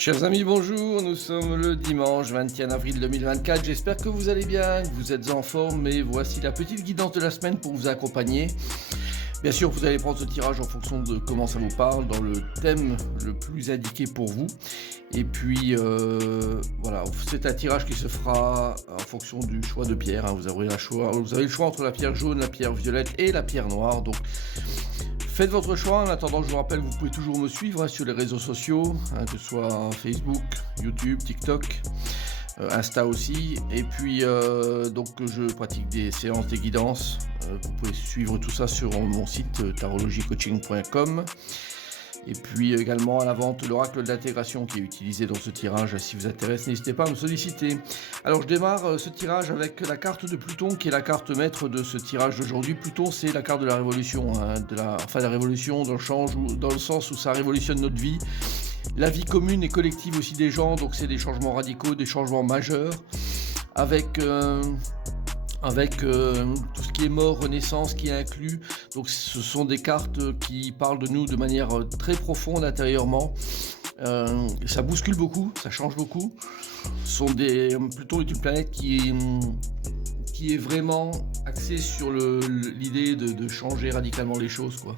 Chers amis, bonjour, nous sommes le dimanche 21 avril 2024, j'espère que vous allez bien, que vous êtes en forme et voici la petite guidance de la semaine pour vous accompagner. Bien sûr, vous allez prendre ce tirage en fonction de comment ça vous parle, dans le thème le plus indiqué pour vous. Et puis, voilà, c'est un tirage qui se fera en fonction du choix de pierre, hein. Vous avez le choix entre la pierre jaune, la pierre violette et la pierre noire. Donc, faites votre choix. En attendant, je vous rappelle, vous pouvez toujours me suivre sur les réseaux sociaux, que ce soit Facebook, YouTube, TikTok, Insta aussi. Et puis, donc, je pratique des séances, des guidances. Vous pouvez suivre tout ça sur mon site tarologycoaching.com. Et puis également à la vente l'oracle de l'intégration qui est utilisé dans ce tirage. Si vous intéresse, n'hésitez pas à me solliciter. Alors je démarre ce tirage avec la carte de Pluton qui est la carte maître de ce tirage d'aujourd'hui. Pluton, c'est la carte de la révolution, hein, la révolution dans le sens où ça révolutionne notre vie. La vie commune et collective aussi des gens, donc c'est des changements radicaux, des changements majeurs avec tout ce qui est mort, renaissance qui est inclus. Donc ce sont des cartes qui parlent de nous de manière très profonde intérieurement. Ça bouscule beaucoup, ça change beaucoup. Pluton est une planète qui est vraiment axée sur l'idée de changer radicalement les choses, quoi.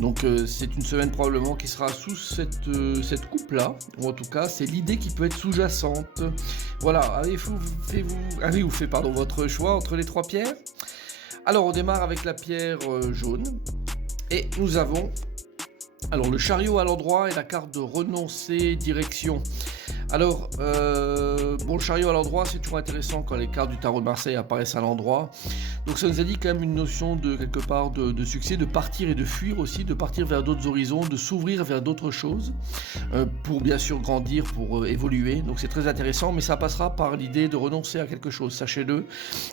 Donc c'est une semaine probablement qui sera sous cette coupe-là, ou en tout cas c'est l'idée qui peut être sous-jacente. Voilà, avez-vous fait votre choix entre les trois pierres? Alors on démarre avec la pierre jaune, et nous avons alors le chariot à l'endroit et la carte de renoncer direction. Alors, le chariot à l'endroit, c'est toujours intéressant quand les cartes du tarot de Marseille apparaissent à l'endroit. Donc ça nous indique quand même une notion de quelque part de succès, de partir et de fuir aussi, de partir vers d'autres horizons, de s'ouvrir vers d'autres choses, pour bien sûr grandir, pour évoluer. Donc c'est très intéressant, mais ça passera par l'idée de renoncer à quelque chose, sachez-le.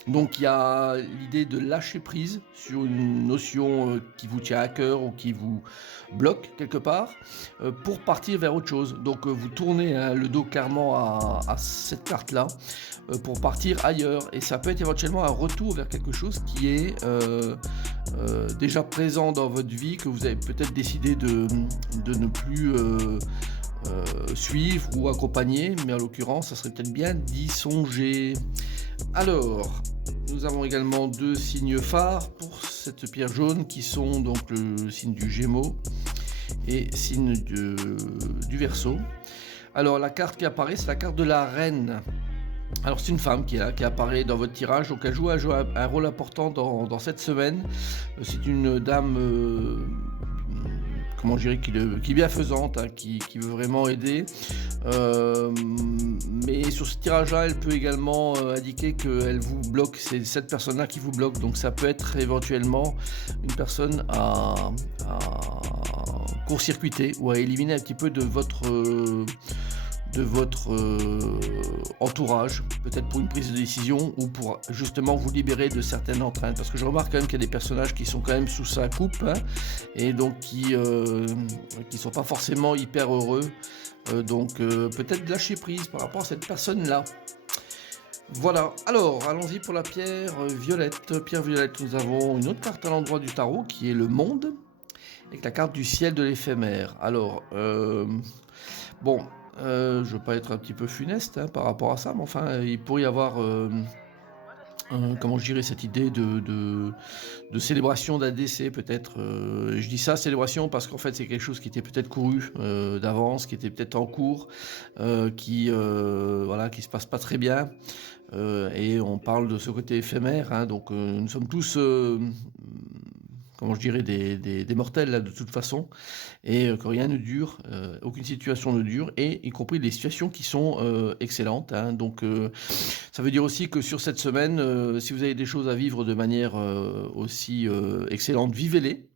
Donc il y a l'idée de lâcher prise sur une notion qui vous tient à cœur ou qui vous bloque quelque part, pour partir vers autre chose. Donc vous tournez le dos carrément à cette carte-là, pour partir ailleurs. Et ça peut être éventuellement un retour vers quelque chose qui est déjà présent dans votre vie, que vous avez peut-être décidé de ne plus suivre ou accompagner, mais en l'occurrence, ça serait peut-être bien d'y songer. Alors, nous avons également deux signes phares pour cette pierre jaune qui sont donc le signe du Gémeaux et signe du Verseau. Alors la carte qui apparaît, c'est la carte de la reine. Alors c'est une femme qui apparaît dans votre tirage, donc elle joue un rôle important dans cette semaine. C'est une dame, comment je dirais, qui est bienfaisante, hein, qui veut vraiment aider. Mais sur ce tirage-là, elle peut également indiquer qu'elle vous bloque. C'est cette personne-là qui vous bloque, donc ça peut être éventuellement une personne à court-circuiter ou à éliminer un petit peu de votre entourage, peut-être pour une prise de décision ou pour justement vous libérer de certaines entraînes, parce que je remarque quand même qu'il y a des personnages qui sont quand même sous sa coupe, hein, et donc qui sont pas forcément hyper heureux, donc peut-être lâcher prise par rapport à cette personne-là. Voilà, alors allons-y pour la pierre violette. Pierre violette, nous avons une autre carte à l'endroit du tarot qui est le monde, avec la carte du ciel de l'éphémère. Alors, bon, je veux pas être un petit peu funeste, hein, par rapport à ça, mais enfin, il pourrait y avoir, comment je dirais, cette idée de célébration d'un décès, peut-être. Je dis ça, célébration, parce qu'en fait, c'est quelque chose qui était peut-être couru d'avance, qui était peut-être en cours, qui se passe pas très bien. Et on parle de ce côté éphémère, hein, donc nous sommes tous... comment je dirais, des mortels là, de toute façon, et que rien ne dure, aucune situation ne dure, et y compris des situations qui sont excellentes, hein. Donc ça veut dire aussi que sur cette semaine, si vous avez des choses à vivre de manière aussi excellente, vivez-les,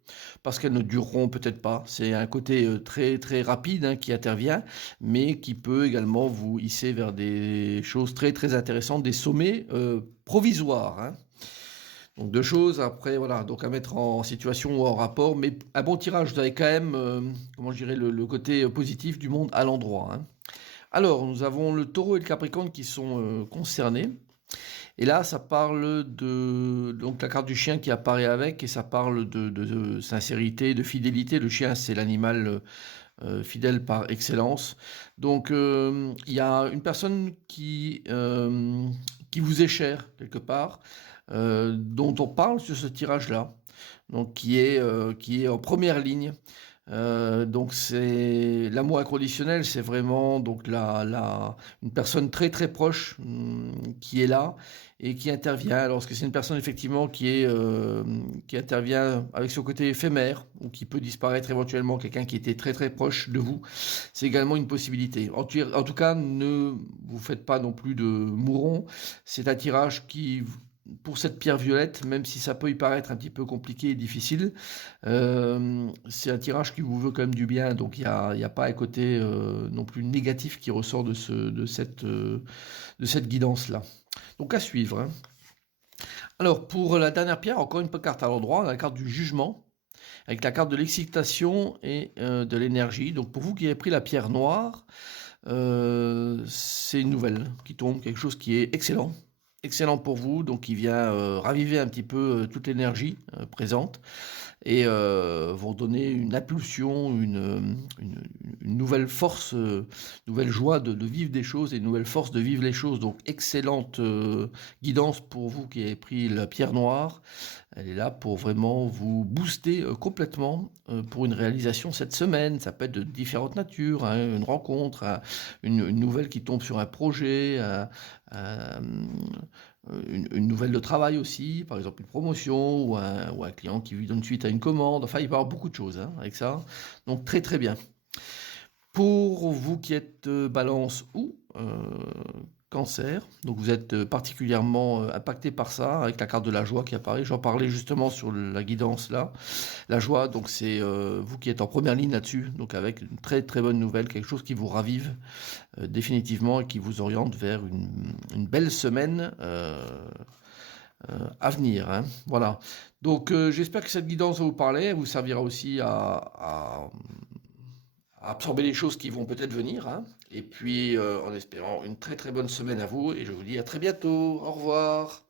parce qu'elles ne dureront peut-être pas. C'est un côté très très rapide, hein, qui intervient, mais qui peut également vous hisser vers des choses très très intéressantes, des sommets provisoires, hein. Donc deux choses, après voilà, donc à mettre en situation ou en rapport, mais un bon tirage, vous avez quand même, comment je dirais, le côté positif du monde à l'endroit, hein. Alors, nous avons le taureau et le capricorne qui sont concernés. Et là, ça parle de donc la carte du chien qui apparaît avec, et ça parle de sincérité, de fidélité. Le chien, c'est l'animal fidèle par excellence. Donc, il y a une personne qui vous est chère quelque part, dont on parle sur ce tirage-là, donc qui est en première ligne. Donc c'est l'amour inconditionnel, c'est vraiment donc une personne très très proche qui est là et qui intervient. Alors est-ce que c'est une personne effectivement qui intervient avec son côté éphémère ou qui peut disparaître éventuellement, quelqu'un qui était très très proche de vous, c'est également une possibilité. En tout cas, ne vous faites pas non plus de mourons. C'est un tirage qui pour cette pierre violette, même si ça peut y paraître un petit peu compliqué et difficile, c'est un tirage qui vous veut quand même du bien, donc il y a pas un côté non plus négatif qui ressort de cette guidance-là. Donc à suivre, hein. Alors pour la dernière pierre, encore une carte à l'endroit, la carte du jugement, avec la carte de l'excitation et de l'énergie. Donc pour vous qui avez pris la pierre noire, c'est une nouvelle qui tombe, quelque chose qui est excellent. Excellent pour vous, donc qui vient raviver un petit peu toute l'énergie présente et vous donner une impulsion, une nouvelle force, nouvelle joie de vivre des choses et une nouvelle force de vivre les choses. Donc excellente guidance pour vous qui avez pris la pierre noire. Elle est là pour vraiment vous booster complètement pour une réalisation cette semaine. Ça peut être de différentes natures, hein, une rencontre, une nouvelle qui tombe sur un projet, une nouvelle de travail aussi, par exemple une promotion ou un client qui lui donne suite à une commande. Enfin, il peut y avoir beaucoup de choses hein, avec ça. Donc très très bien. Pour vous qui êtes balance ou cancer, donc vous êtes particulièrement impacté par ça, avec la carte de la joie qui apparaît. J'en parlais justement sur la guidance là. La joie, donc c'est vous qui êtes en première ligne là-dessus, donc avec une très très bonne nouvelle, quelque chose qui vous ravive définitivement et qui vous oriente vers une belle semaine à venir, hein. Voilà. Donc j'espère que cette guidance va vous parler, elle vous servira aussi à absorber les choses qui vont peut-être venir, hein. Et puis en espérant une très très bonne semaine à vous, et je vous dis à très bientôt. Au revoir.